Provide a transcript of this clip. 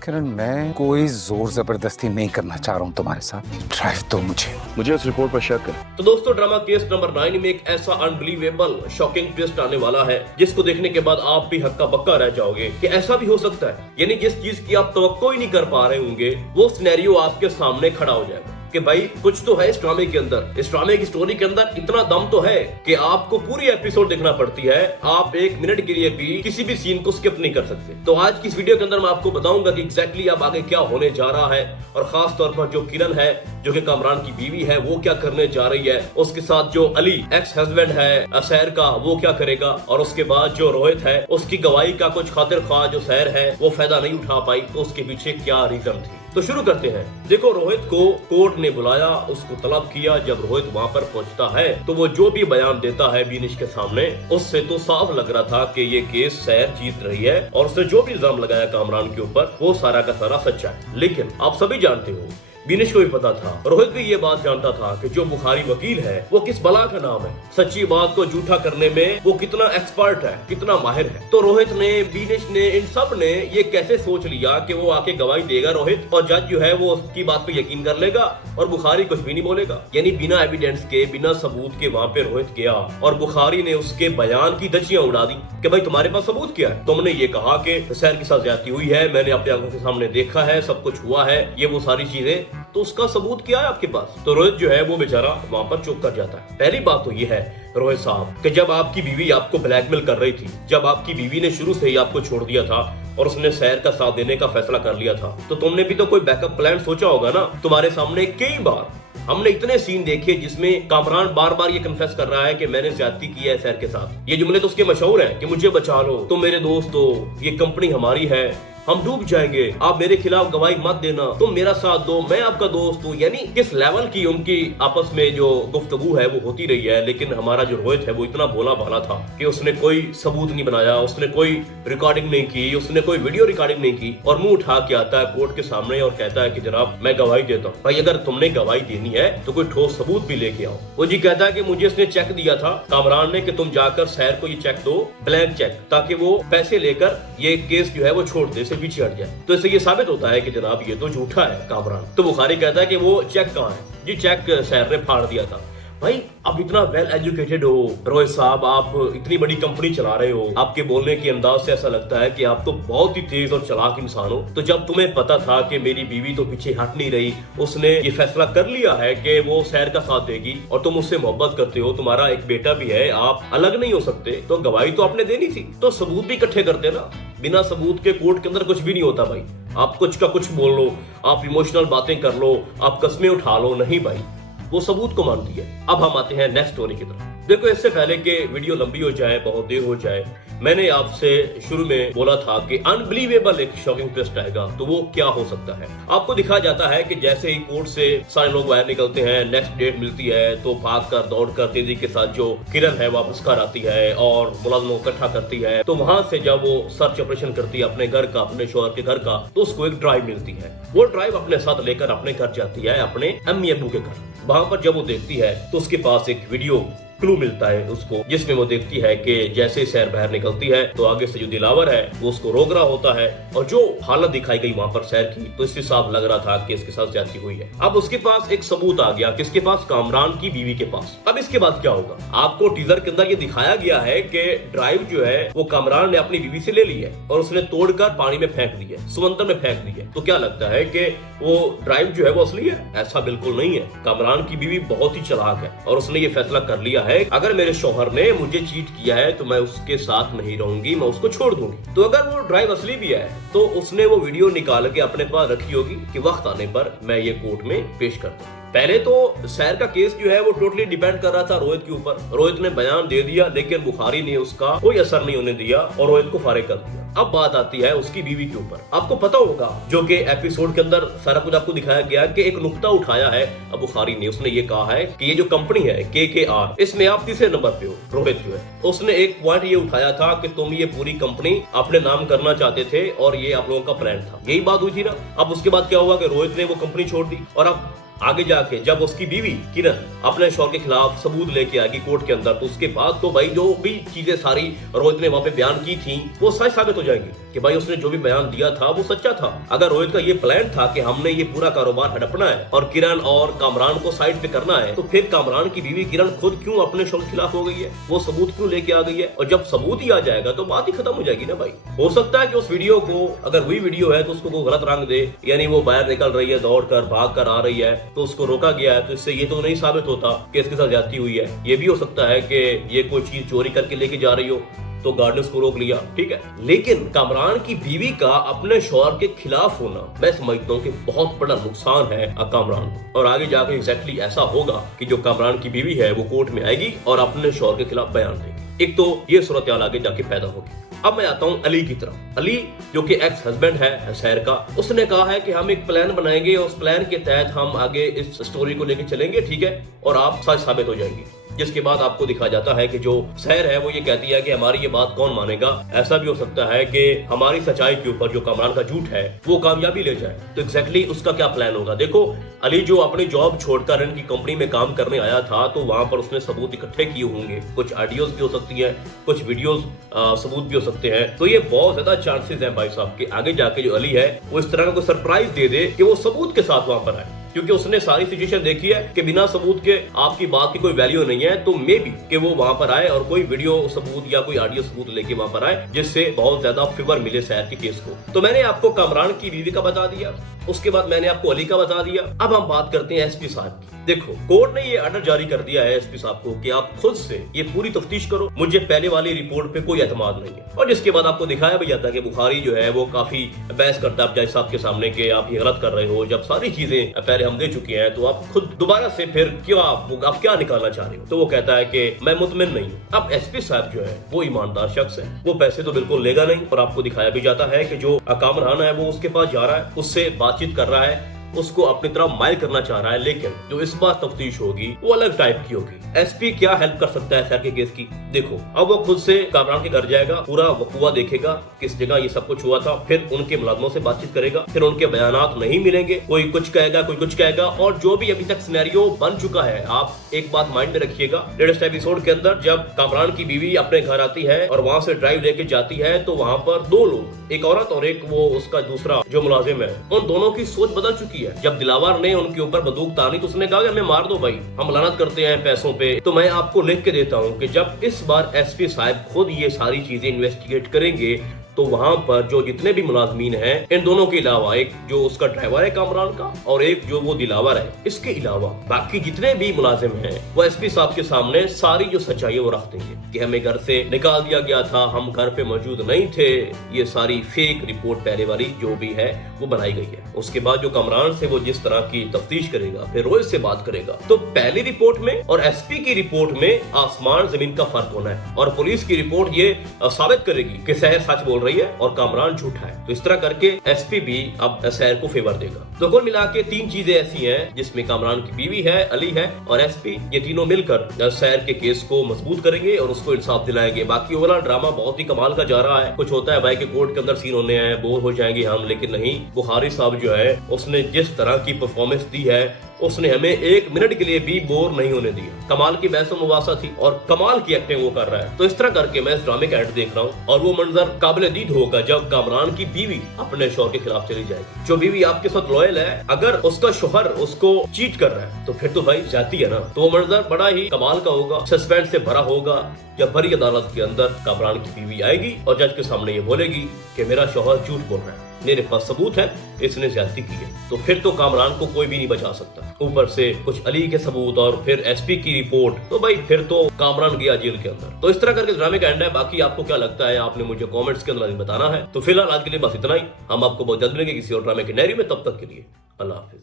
किरण, मैं कोई जोर जबरदस्ती नहीं करना चाह रहा हूँ तुम्हारे साथ। ड्राइव तो मुझे उस रिपोर्ट पर शक है। तो दोस्तों, ड्रामा केस नंबर 9 में एक ऐसा अनबिलीवेबल शॉकिंग ट्विस्ट आने वाला है जिसको देखने के बाद आप भी हक्का बक्का रह जाओगे कि ऐसा भी हो सकता है। यानी जिस चीज की आप तवक्को ही नहीं कर पा रहे होंगे वो सिनेरियो आपके सामने खड़ा हो जाएगा कि भाई कुछ तो है इस ड्रामे के अंदर। इस ड्रामे की स्टोरी के अंदर इतना दम तो है कि आपको पूरी एपिसोड देखना पड़ती है। आप एक मिनट के लिए भी किसी भी सीन को स्किप नहीं कर सकते। तो आज की इस वीडियो के अंदर मैं आपको बताऊंगा कि एग्जैक्टली अब आगे क्या होने जा रहा है, और खास तौर पर जो किरण है जो कि कामरान की बीवी है वो क्या करने जा रही है, उसके साथ जो अली एक्स हस्बैंड है सैर का वो क्या करेगा, और उसके बाद जो रोहित है उसकी गवाही का कुछ खातिर ख्वाह जो सैर है वो फायदा नहीं उठा पाई, तो उसके पीछे क्या रीजन थी। तो शुरू करते हैं। देखो, रोहित को कोर्ट ने बुलाया, उसको तलब किया। जब रोहित वहां पर पहुंचता है तो वो जो भी बयान देता है बीनिश के सामने, उससे तो साफ लग रहा था कि ये केस सैर जीत रही है और उसने जो भी इल्जाम लगाया कामरान के ऊपर वो सारा का सारा सच्चा है। लेकिन आप सभी जानते हो, बीनिश को भी पता था, रोहित भी ये बात जानता था कि जो बुखारी वकील है वो किस बला का नाम है, सच्ची बात को झूठा करने में वो कितना एक्सपर्ट है, कितना माहिर है। तो रोहित ने, बीनिश ने, इन सब ने ये कैसे सोच लिया कि वो आके गवाही देगा रोहित, और जज जो है वो उसकी बात पे यकीन कर लेगा और बुखारी कुछ भी नहीं बोलेगा। यानी बिना एविडेंस के, बिना सबूत के वहाँ पे रोहित गया और बुखारी ने उसके बयान की धज्जियां उड़ा दी कि भाई तुम्हारे पास सबूत क्या है। तुमने ये कहा कि सैर के साथ ज्यादती हुई है, मैंने अपनी आंखों के सामने देखा है, सब कुछ हुआ है, ये वो सारी चीजें, तो उसका सबूत क्या है आपके पास। तो रोहित जो है वो बेचारा वहां पर चुप कर जाता है। पहली बात तो ये है रोहित साहब कि जब आपकी बीवी आपको ब्लैकमेल कर रही थी, जब आपकी बीवी ने शुरू से ही आपको छोड़ दिया था और उसने सैर का साथ देने का फैसला कर लिया था, तो तुमने भी तो कोई बैकअप प्लान सोचा होगा ना। तुम्हारे सामने कई बार हमने इतने सीन देखे जिसमें कामरान बार बार ये कन्फेस कर रहा है कि मैंने ज्यादती की है सैर के साथ। ये जुमले तो उसके मशहूर हैं कि मुझे बचा लो, तुम मेरे दोस्त हो, ये कंपनी हमारी है, हम डूब जाएंगे, आप मेरे खिलाफ गवाही मत देना, तुम मेरा साथ दो, मैं आपका दोस्त हूँ। यानी किस लेवल की उनकी आपस में जो गुफ्तगू है वो होती रही है। लेकिन हमारा जो रोहित है वो इतना भोला भाला था कि उसने कोई सबूत नहीं बनाया, उसने कोई रिकॉर्डिंग नहीं की, उसने कोई वीडियो रिकॉर्डिंग नहीं की, और मुंह उठा के आता है कोर्ट के सामने और कहता है कि जनाब मैं गवाही देता हूँ। भाई अगर तुमने गवाही देनी है तो कोई ठोस सबूत भी लेके आओ। वो जी कहता है कि मुझे इसने चेक दिया था कामरान ने कि तुम जाकर सैर को ये चेक दो, ब्लैंक चेक, ताकि वो पैसे लेकर ये केस जो है वो छोड़ दे, पीछे हट जाए। तो इससे ये साबित होता है कि जनाब ये तो झूठा है कामरान। तो बुखारी कहता है कि वो चेक कहाँ है जी, चेक सैर ने फाड़ दिया था। भाई आप इतना वेल एजुकेटेड हो रोहित साहब, आप इतनी बड़ी कंपनी चला रहे हो, आपके बोलने के अंदाज से ऐसा लगता है कि आप तो बहुत ही तेज और चालाक इंसान हो। तो जब तुम्हें पता था कि मेरी बीवी तो पीछे हट नहीं रही, उसने ये फैसला कर लिया है कि वो सैर का साथ देगी और तुम उससे मोहब्बत करते हो, तुम्हारा एक बेटा भी है, आप अलग नहीं हो सकते, तो गवाही तो आपने देनी थी, तो सबूत भी इकट्ठे कर देना। बिना सबूत के कोर्ट के अंदर कुछ भी नहीं होता भाई। आप कुछ का कुछ बोल लो, आप इमोशनल बातें कर लो, आप कस्में उठा लो, नहीं भाई, वो सबूत को मानती है। अब हम आते हैं नेक्स्ट स्टोरी की तरफ। देखो, इससे पहले कि वीडियो लंबी हो जाए, बहुत देर हो जाए, मैंने आपसे शुरू में बोला था कि अनबिलीवेबल एक शॉकिंग ट्विस्ट आएगा। तो वो क्या हो सकता है? आपको दिखाया जाता है कि जैसे ही कोर्ट से सारे लोग बाहर निकलते हैं, नेक्स्ट डेट मिलती है, तो भागकर दौड़कर तेजी के साथ जो किरण है वापस घर आती है और मुलाजमों को इकट्ठा करती है। तो वहां से जब वो सर्च ऑपरेशन करती है अपने घर का, अपने शोहर के घर का, तो उसको एक ड्राइव मिलती है। वो ड्राइव अपने साथ लेकर अपने घर जाती है, अपने अम्मी अब्बू के घर। वहां पर जब वो देखती है तो उसके पास एक वीडियो क्लू मिलता है उसको, जिसमें वो देखती है कि जैसे सैर बाहर निकलती है तो आगे से जो दिलावर है वो उसको रोक रहा होता है, और जो हालत दिखाई गई वहां पर सैर की, तो इससे साफ लग रहा था कि इसके साथ ज्यादती हुई है। अब उसके पास एक सबूत आ गया, किसके पास? कामरान की बीवी के पास। अब इसके बाद क्या होगा? आपको टीजर के अंदर ये दिखाया गया है कि ड्राइव जो है वो कामरान ने अपनी बीवी से ले ली है और उसने तोड़कर पानी में फेंक दी है, समंदर में फेंक दी है। तो क्या लगता है कि वो ड्राइव जो है वो असली है? ऐसा बिल्कुल नहीं है। कामरान की बीवी बहुत ही चालाक है और उसने ये फैसला कर लिया है, अगर मेरे शौहर ने मुझे चीट किया है तो मैं उसके साथ नहीं रहूंगी, मैं उसको छोड़ दूंगी। तो अगर वो ड्राइव असली भी है तो उसने वो वीडियो निकाल के अपने पास रखी होगी कि वक्त आने पर मैं ये कोर्ट में पेश कर दूं। पहले तो सैर का केस जो है वो टोटली डिपेंड कर रहा था रोहित के ऊपर। रोहित ने बयान दे दिया, लेकिन बुखारी ने उसका कोई असर नहीं होने दिया और रोहित को फारिग कर दिया। अब बात आती है उसकी बीवी के ऊपर। आपको पता होगा, जो कि एपिसोड के अंदर सारा कुछ आपको दिखाया गया कि एक नुक्ता उठाया है अब बुखारी ने। उसने ये कहा है कि ये जो कंपनी है KKR, इसमें आप तीसरे नंबर पे हो। रोहित जो है उसने एक पॉइंट ये उठाया था कि तुम ये पूरी कंपनी अपने नाम करना चाहते थे और ये आप लोगों का प्लान था, यही बात हुई थी ना। अब उसके बाद क्या हुआ कि रोहित ने वो कंपनी छोड़ दी, और अब आगे जाके जब उसकी बीवी किरण अपने शौहर के खिलाफ सबूत लेके आएगी कोर्ट के अंदर, तो उसके बाद तो भाई जो भी चीजें सारी रोहित ने वहां पे बयान की थी वो सच साबित हो हो जाएंगी कि भाई उसने जो भी बयान दिया था वो सच्चा था। अगर रोहित का ये प्लान था कि हमने ये पूरा कारोबार हड़पना है और किरण और कामरान को साइड पे करना है, तो फिर कामरान की बीवी किरण खुद क्यों अपने शौक के खिलाफ हो गई है, वो सबूत क्यों लेके आ गई है? और जब सबूत ही आ जाएगा तो बात ही खत्म हो जाएगी ना भाई। हो सकता है कि उस वीडियो को, अगर वही वीडियो है तो उसको कोई गलत रंग दे, यानी वो बाहर निकल रही है, दौड़ कर भाग कर आ रही है तो उसको रोका गया है, तो इससे ये तो नहीं साबित होता कि इसके साथ ज्यादती हुई है। ये भी हो सकता है कि ये कोई चीज चोरी करके लेके जा रही हो तो गार्डनर्स को रोक लिया, ठीक है। लेकिन कामरान की बीवी का अपने शौहर के खिलाफ होना, मैं समझता हूँ कि बहुत बड़ा नुकसान है कामरान को। और आगे जाकर एग्जैक्टली ऐसा होगा कि जो कामरान की बीवी है वो कोर्ट में आएगी और अपने शौहर के खिलाफ बयान देगी। एक तो ये सूरत आगे जाके पैदा होगी। अब मैं आता हूँ अली की तरफ। अली जो कि एक्स हस्बैंड है सैर का, उसने कहा है कि हम एक प्लान बनाएंगे और उस प्लान के तहत हम आगे इस स्टोरी को लेके चलेंगे, ठीक है, और आप सच साबित हो जाएंगी। जिसके बाद आपको दिखा जाता है कि जो सैर है वो ये कहती है कि हमारी ये बात कौन मानेगा। ऐसा भी हो सकता है कि हमारी सच्चाई के ऊपर जो कामरान का झूठ है वो कामयाबी ले जाए। तो एग्जैक्टली उसका क्या प्लान होगा? देखो, अली जो अपनी जॉब छोड़कर इनकी कंपनी में काम करने आया था तो वहां पर उसने सबूत इकट्ठे किए होंगे। कुछ ऑडियोज भी हो सकती है, कुछ वीडियोज सबूत भी हो सकते हैं। तो ये बहुत ज्यादा चांसेस हैं भाई साहब कि आगे जाके जो अली है वो इस तरह का कोई सरप्राइज दे दे कि वो सबूत के साथ वहां पर आए, क्योंकि उसने सारी सिचुएशन देखी है कि बिना सबूत के आपकी बात की कोई वैल्यू नहीं है। तो मे बी कि वो वहां पर आए और कोई वीडियो सबूत या कोई ऑडियो सबूत लेके वहां पर आए जिससे बहुत ज्यादा फेवर मिले सैर के केस को। तो मैंने आपको कामरान की बीवी का बता दिया, उसके बाद मैंने आपको अली का बता दिया। अब हम बात करते हैं एसपी साहब की। देखो, कोर्ट ने ये ऑर्डर जारी कर दिया है एसपी साहब को कि आप खुद से ये पूरी तफ्तीश करो, मुझे पहले वाली रिपोर्ट पे कोई एतमाद नहीं है। और जिसके बाद आपको दिखाया भी जाता है कि बुखारी जो है वो काफी बहस करता है जज साहब के सामने कि आप ये गलत कर रहे हो, जब सारी चीजें पहले हम दे चुके हैं तो आप खुद दोबारा से फिर क्यों आप क्या निकालना चाह रहे हो? तो वो कहता है कि मैं मुतमिन नहीं हूँ। अब एसपी साहब जो है वो ईमानदार शख्स है, वो पैसे तो बिल्कुल लेगा नहीं। और आपको दिखाया भी जाता है कि जो कामरान है वो उसके पास जा रहा है, उससे बातचीत कर रहा है, उसको अपनी तरफ माइल करना चाह रहा है। लेकिन जो इस बार तफ्तीश होगी वो अलग टाइप की होगी। एसपी क्या हेल्प कर सकता है सैर के केस की? देखो, अब वो खुद से कामरान के घर जाएगा, पूरा वकूआ देखेगा किस जगह ये सब कुछ हुआ था, फिर उनके मुलाजमों से बातचीत करेगा, फिर उनके बयानात नहीं मिलेंगे, कोई कुछ कहेगा कोई कुछ कहेगा। और जो भी अभी तक सिनेरियो बन चुका है, आप एक बात माइंड में रखिएगा, लेटेस्ट एपिसोड के अंदर जब कामरान की बीवी अपने घर आती है और वहां से ड्राइव लेके जाती है तो वहां पर दो लोग, एक औरत और एक वो उसका दूसरा जो मुलाजिम है, उन दोनों की सोच बदल चुकी है। जब दिलावर ने उनके ऊपर बंदूक तानी तो उसने कहा कि हमें मार दो भाई, हम लानत करते हैं पैसों पे। तो मैं आपको लिख के देता हूँ कि जब इस बार एसपी साहब खुद ये सारी चीजें इन्वेस्टिगेट करेंगे तो वहां पर जो जितने भी मुलाजमीन हैं, इन दोनों के अलावा एक जो उसका ड्राइवर है कामरान का और एक जो वो दिलावर है, इसके अलावा बाकी जितने भी मुलाजिम हैं वो एसपी साहब के सामने सारी जो सच्चाई है वो रख देंगे कि हमें घर से निकाल दिया गया था, हम घर पे मौजूद नहीं थे। ये सारी फेक रिपोर्ट पहले वाली जो भी है वो बनाई गई है। उसके बाद जो कामरान से वो जिस तरह की तफ्तीश करेगा, फिर रोहित से बात करेगा, तो पहली रिपोर्ट में और एसपी की रिपोर्ट में आसमान जमीन का फर्क होना है। और पुलिस की रिपोर्ट ये साबित करेगी कि सहर सच बोल रही है और कामरान झूठा है। तो इस तरह करके एसपी भी अब सहर को फेवर देगा। तो कुल मिला के तीन चीजें ऐसी हैं जिसमें कामरान की बीवी है, अली है और एसपी, ये तीनों मिलकर सहर के केस को मजबूत करेंगे और उसको इंसाफ दिलाएंगे। बाकी ओवरऑल ड्रामा बहुत ही कमाल का जा रहा है। कुछ होता है भाई कि कोर्ट के अंदर सीन होने हैं, बोर हो जाएंगे हम, लेकिन नहीं, बुखारी साहब जो है उसने जिस तरह की परफॉर्मेंस दी है उसने हमें एक मिनट के लिए भी बोर नहीं होने दिया। कमाल की बहस मुबासा थी और कमाल की एक्टिंग वो कर रहा है। तो इस तरह करके मैं इस ड्रामे का एंड देख रहा हूँ और वो मंजर काबिल दीद होगा जब कामरान की बीवी अपने शौहर के खिलाफ चली जाएगी। जो बीवी आपके साथ लॉयल है, अगर उसका शौहर उसको चीट कर रहा है तो फिर तो भाई जाती है ना। तो वो मंजर बड़ा ही कमाल का होगा, सस्पेंस से भरा होगा जब भरी अदालत के अंदर कामरान की बीवी आएगी और जज के सामने ये बोलेगी कि मेरा शौहर झूठ बोल रहा है, मेरे पास सबूत है, इसने ज्यादती की है। तो फिर तो कामरान को कोई भी नहीं बचा सकता। ऊपर से कुछ अली के सबूत और फिर एसपी की रिपोर्ट, तो भाई फिर तो कामरान गया जेल के अंदर। तो इस तरह करके ड्रामे का एंड है। बाकी आपको क्या लगता है आपने मुझे कमेंट्स के अंदर बताना है। तो फिलहाल आज के लिए बस इतना ही। हम आपको बहुत जल्द मिलेंगे किसी और ड्रामे के नैरी में। तब तक के लिए अल्लाह हाफिज।